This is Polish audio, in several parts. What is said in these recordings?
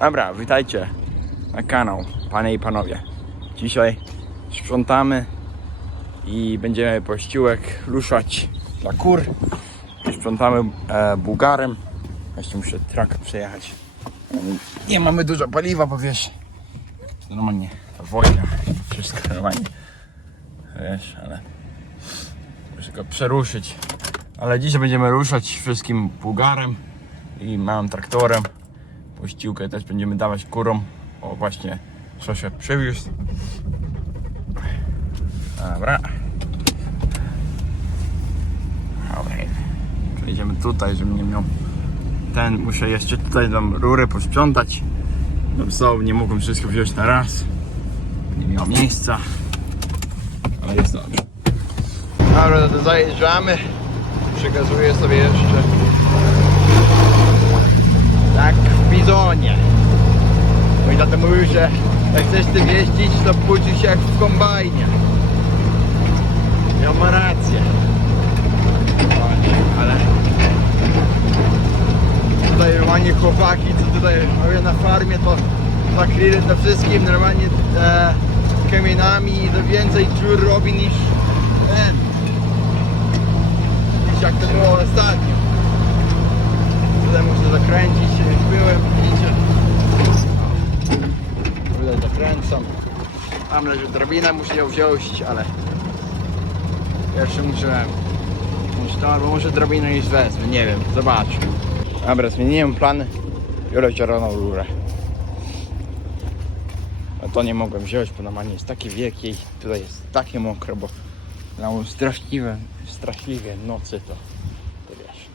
Dobra, witajcie na kanał, panie i panowie. Dzisiaj sprzątamy i będziemy pościłek ruszać dla kur. Sprzątamy e, bułgarem. Jeszcze muszę trak przejechać. Nie mamy dużo paliwa, bo wiesz, normalnie wojna, wszystko normalnie, wiesz, ale muszę go przeruszyć. Ale dzisiaj będziemy ruszać wszystkim bułgarem i małym traktorem. Pościłkę też będziemy dawać kurom. O właśnie, co się przywiózł. Dobra. Dobra. Przejdziemy tutaj, żebym nie miał ten, muszę jeszcze tutaj tam rurę posprzątać. No co, nie mogłem wszystko wziąć na raz. Nie miał miejsca. Ale jest dobrze. Dobra, to zajeżdżamy. Przekazuję sobie jeszcze tak w bizonie. Mój tata mówił, że jak chcesz tym jeździć, to się jak w kombajnie. Miał ma rację. Ale tutaj normalnie chłopaki, co tutaj robią na farmie, to zakryli to wszystkim normalnie e, kamieniami i to więcej dziur robi niż ten. Niż jak to było ostatnio. Tutaj muszę zakręcić, już byłem, widzicie. Tutaj zakręcam. Tam leży drabina, muszę ją wziąć, ale pierwszy muszę muszę to, albo może drabinę już wezmę, nie wiem, zobaczę. Dobra, zmieniłem plany, biorę zieloną rurę. A to nie mogłem wziąć, bo normalnie jest taki wielki, tutaj jest takie mokro, bo na straszliwe, straszliwe nocy to wiesz.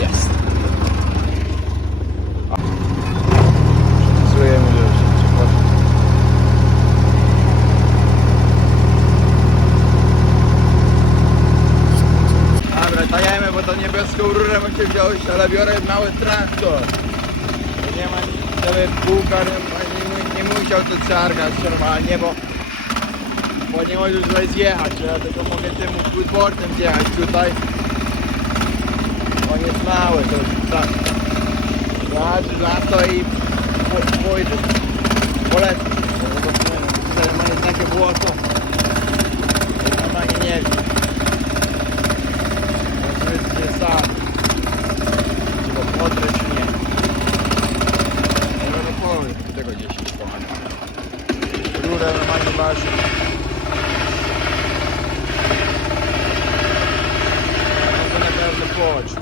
Jest. Przepisuję, może już się przychodzi. Dobra, dajemy, bo to niebieską wziąć, ale biorę mały traktor. To Nie ma żeby bułka nie, nie, nie musiał to ciargać normalnie, bo, bo nie możesz tutaj zjechać, ja tylko mogę tym footboardem zjechać tutaj. On jest mały, to tak. Znaczy lato i pójdę. Polecam. Bo ma jest takie błoto. Normalnie nie wiem. Oczywiście sam. Czy go podrę, czy nie. Nie będę powiem tego 10 kochani. Rurę normalnie waży. To na pewno płocz.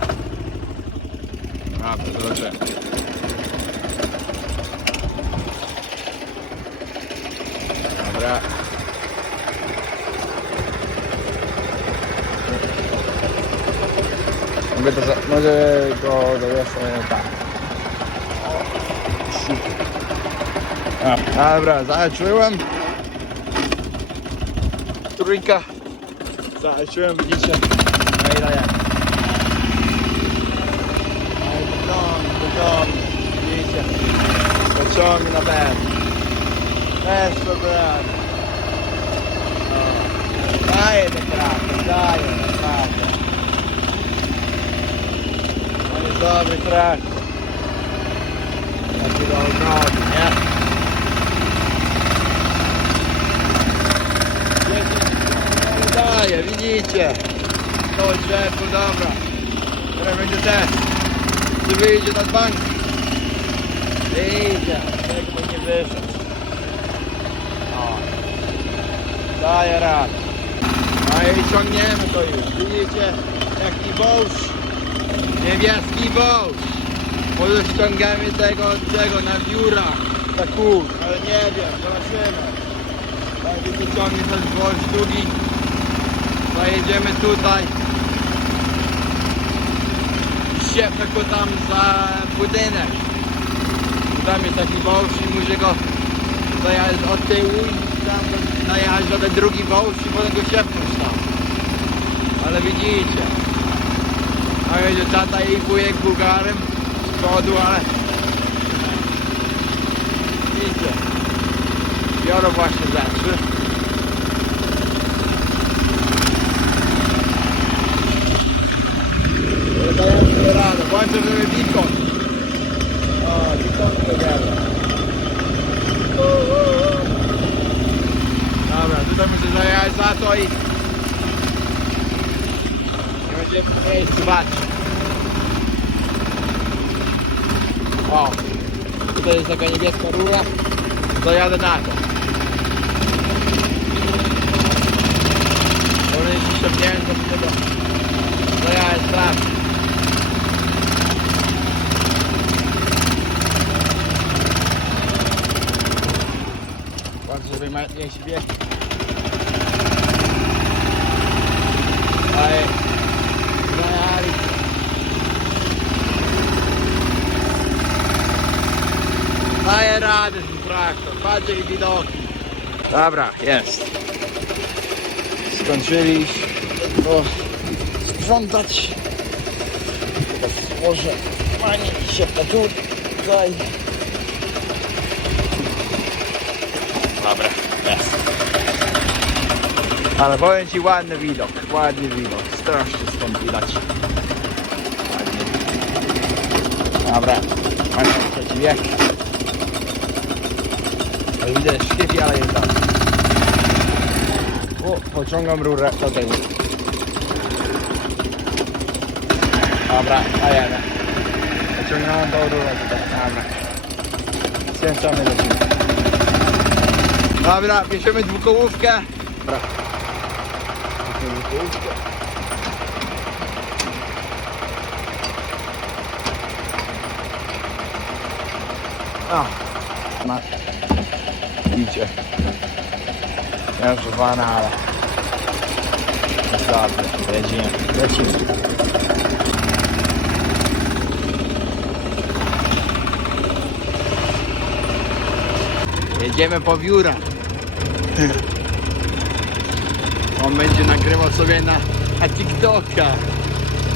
A, to zobaczymy. Dobra. Mogę to, za- mogę go dowieszać tak. A, dobra, zahaczyłem. Trójka. Zahaczyłem, widzicie. No i dajemy. Ale pociąg, pociąg. Widzicie. Pociąg na pewno. Bez problemu. O. Daję te kraty, daję, naprawdę. To jest dobry traktor. Taki do ogrodu, nie? Ale daje, widzicie? To drzewo, dobra. Teraz będzie test. Czy wyjdzie nad bank? Wyjdzie, tego by nie wyszedł. O. Daje radę. A i ciągniemy to już. Widzicie? Jaki wąż. Niebieski wąż. Może ściągamy tego od tego na biura. Na kół. Ale nie wiem, zobaczymy. Jak wyciągnie ten wąż długi. Zajedziemy tutaj. Siepnę go tam za budynek. Tam jest taki wąż i muszę go zajechać od tyłu i tam najechać do ten drugi wąż i potem go siepnąć tam. Ale widzicie. A będzie tata i wujek bułgarem z przodu, ale widzicie. Biorą właśnie rzeczy. stoi. Nie będzie w miejscu bać. O, tutaj jest taka niebieska rura. Dojadę na to. Bo jest ściągnięte do tego. Dojadę tam. Bardzo, żeby ma nie się biegł. Ale zajali. Radę ten traktor, jakie widoki. Dobra, jest. Skończyliśmy to sprzątać. Teraz może fajnie się tu tutaj. Dobra, jest. Ale powiem Ci ładny widok, ładny widok. Strasznie stąd widać. Ładnie. Dobra, mamy trzeci Ale widzę szkifi, ale jest tam. O, pociągam rurę do tyłu. Dobra, dajemy. Pociągnąłem tą rurę tutaj, dobra. Skręcamy do tyłu. Dobra, bierzemy dwukołówkę. Dobra. Bierzemy dwukołówkę. A, na, idzie. Jarzowana, ale jest dobrze. Lecimy. Jedziemy po wióra. On będzie nagrywał sobie na, na TikToka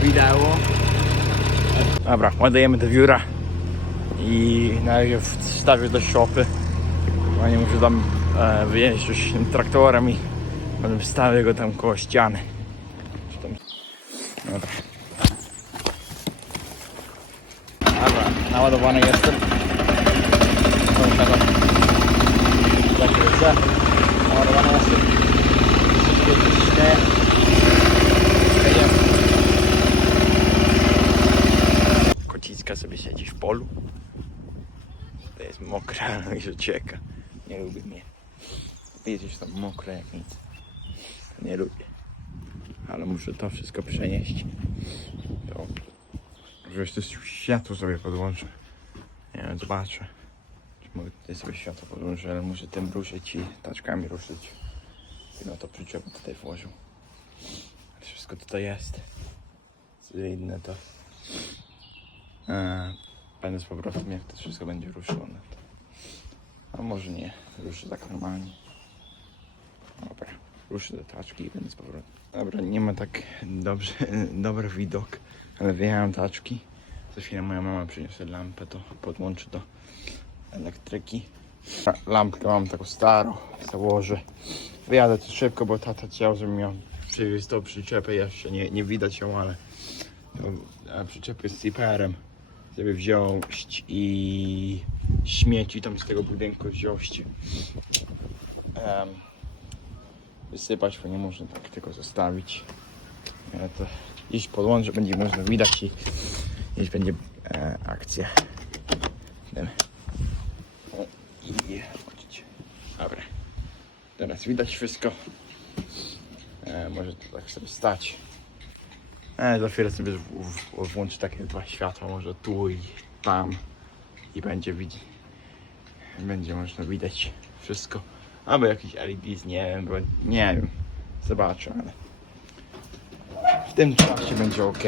wideo. Dobra, ładujemy do wióra i na razie wstawię do szopy. Bo nie muszę tam e, wyjeździć tym traktorem i będę wstawię go tam koło ściany. Czy tam... Dobra. Dobra, naładowany jestem. Naładowany jestem. Świetnie. Jedziemy. Kocicka sobie siedzi w polu. To jest mokre, ale już ucieka. Nie lubi mnie. Widzisz, tam mokre jak nic. Nie lubię. Ale muszę to wszystko przenieść. To... Może jeszcze światło sobie podłączę. Nie wiem, zobaczę. Czy mogę tutaj sobie światło podłączyć, ale muszę tym ruszyć i taczkami ruszyć. No to przyczepę tutaj włożył. Wszystko tutaj jest. Co inne to... Eee, będę z powrotem jak to wszystko będzie ruszone. To... A może nie, ruszę tak normalnie. Dobra, ruszę do taczki i będę z powrotem. Dobra, nie ma tak dobrze, dobry widok, ale wyjechałem taczki. Za chwilę moja mama przyniesie lampę, to podłączy do elektryki. Lampkę mam taką starą, założę. Wyjadę tu szybko, bo tata chciał, żebym miał przywieźć tą przyczepę. Jeszcze nie, nie widać ją, ale to, przyczepę z ziperem sobie wziąć i śmieci tam z tego budynku wziąć. Em, wysypać, bo nie można tak tylko zostawić. Ja to iść będzie można widać i gdzieś będzie e, akcja. O, I wchodzić. Dobra. Teraz widać wszystko. E, może to tak sobie stać. E, za chwilę sobie w, włączę takie dwa światła, może tu i tam. I będzie widzi. Będzie można widać wszystko. Albo jakiś LEDs, nie wiem, bo nie wiem. Zobaczę, ale w tym czasie będzie ok.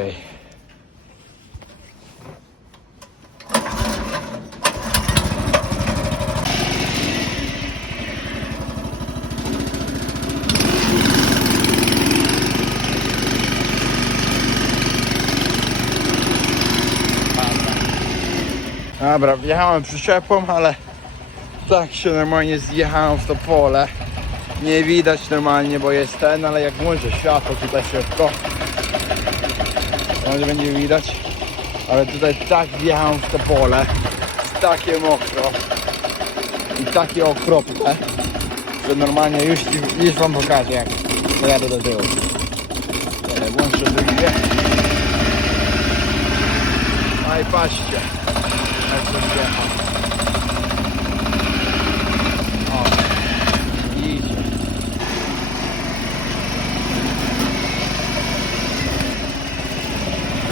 Dobra, wjechałem przyczepą, ale tak się normalnie zjechałem w to pole. Nie widać normalnie, bo jest ten, ale jak włączę światło tutaj szybko, to może będzie widać. Ale tutaj tak wjechałem w to pole, takie mokro i takie okropne, że normalnie już, już wam pokażę jak. Pojadę do tyłu. Ale włączę drugie. No i patrzcie. Jak to wjechał. O. Idzie.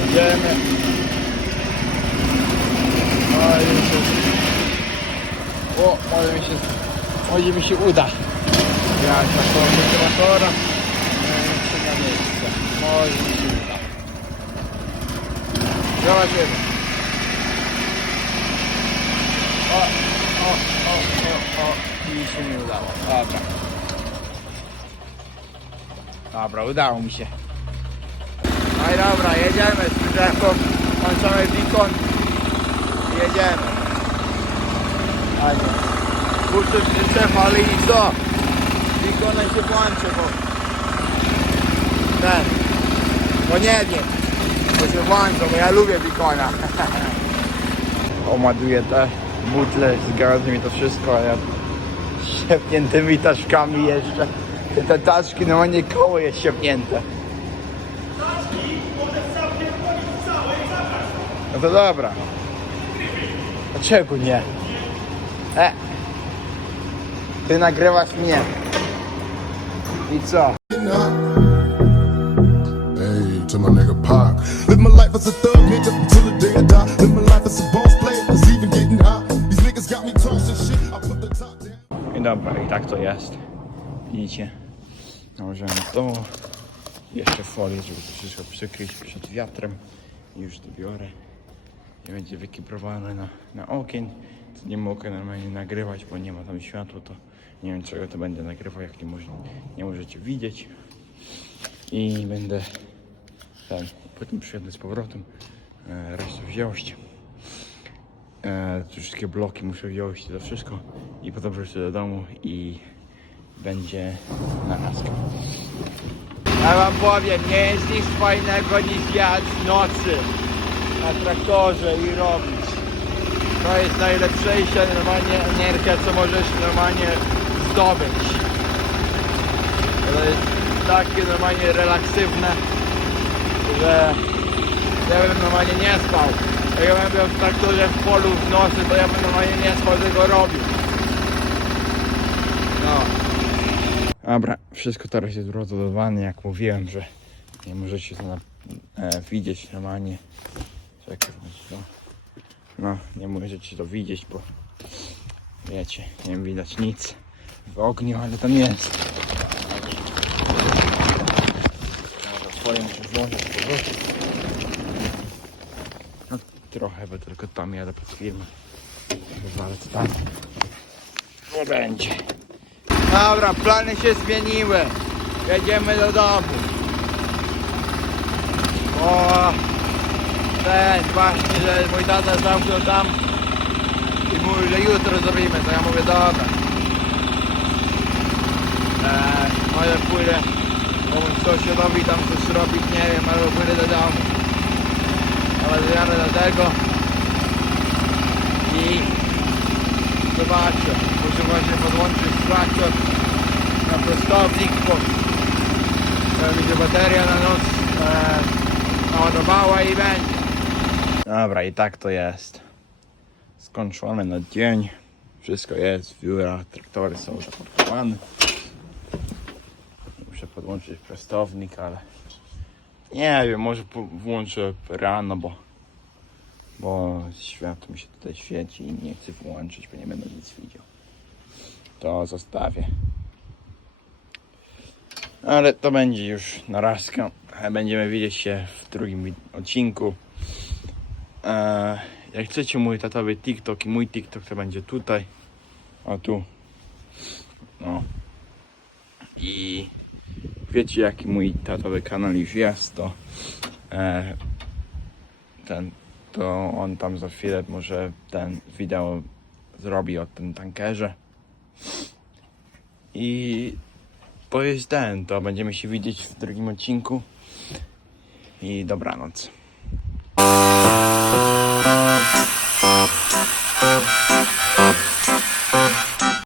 Jedziemy. O, już jest. O, może mi się, może mi się uda. Ja taką. Się na miejsce. Może mi się uda. Zobaczymy. O, o, o, o, o. I się nie udało. Dobra. Dobra, udało mi się. No i dobra, jedziemy z przyczepą. Włączamy beacon. Jedziemy. A nie. Kurczę przyczep, ale i co? Beaconem się włączy, bo... Ten. Bo nie wiem. Bo się włączą, bo ja lubię beacona. Omaduję te butle z gazem i to wszystko, a ja ściepniętymi taszkami jeszcze. Te taczki, no nie koło jest ściepnięte. No to dobra. Dlaczego nie? E. Ty nagrywasz mnie. I co? Hey, to my nigga Pac. Live my life as a thug nigga until the day I die. Live my life as a boss player, it's even getting hot. These niggas got me tossing shit. I put the top down. I dobra, i tak to jest. Widzicie? Nałożyłem to. Jeszcze folię, żeby to wszystko przykryć przed wiatrem. I już to biorę. I będzie wykibrowane na, na. To nie mogę normalnie nagrywać, bo nie ma tam światła, to nie wiem czego to będę nagrywał, jak nie, może, nie możecie widzieć. I będę ten, potem przyjadę z powrotem. E, resztę wziąć. E, wszystkie bloki muszę wziąć, to wszystko i potem wrócę do domu i będzie na raskę. Ja wam powiem, nie jest nic fajnego niż jazd w nocy na traktorze i robić. To jest najlepsza normalnie energia, co możesz normalnie zdobyć. To jest takie normalnie relaksywne, że ja bym normalnie nie spał. Jak ja bym był w traktorze w polu w nocy, to ja bym normalnie nie spał, tego robił. No. Dobra, wszystko teraz jest rozładowane, jak mówiłem, że nie możecie to na, e, widzieć normalnie. Czekaj, to. No, nie możecie to widzieć, bo wiecie, nie widać nic w ogniu, ale tam jest. Dobra, muszę włożyć z powrotem. No trochę, bo tylko tam jadę pod firmę. Wywalę to tam. Nie będzie. Dobra, plany się zmieniły. Jedziemy do domu. O, ten właśnie, że mój tata zamknął tam i mówi, że jutro zrobimy, to ja mówię, dobra. Może pójdę pomóc sąsiadowi tam coś zrobić, nie wiem, albo pójdę do domu. Ale zajadę do tego i zobaczę. Muszę właśnie podłączyć traktor na prostownik, bo mi się bateria na noc e, naładowała i będzie. Dobra, i tak to jest. Skończony na dzień. Wszystko jest, biura, traktory są zaparkowane. Muszę podłączyć prostownik, ale nie wiem, może włączę rano, bo bo światło mi się tutaj świeci i nie chcę włączyć, bo nie będę nic widział. To zostawię. Ale to będzie już narazka. Będziemy widzieć się w drugim odcinku. Eee, jak chcecie mój tatowy TikTok i mój TikTok to będzie tutaj. O tu. No. I wiecie jaki mój tatowy kanał już jest, to e, ten, to on tam za chwilę może ten wideo zrobi o tym tankerze. I to jest ten, to będziemy się widzieć w drugim odcinku. I dobranoc.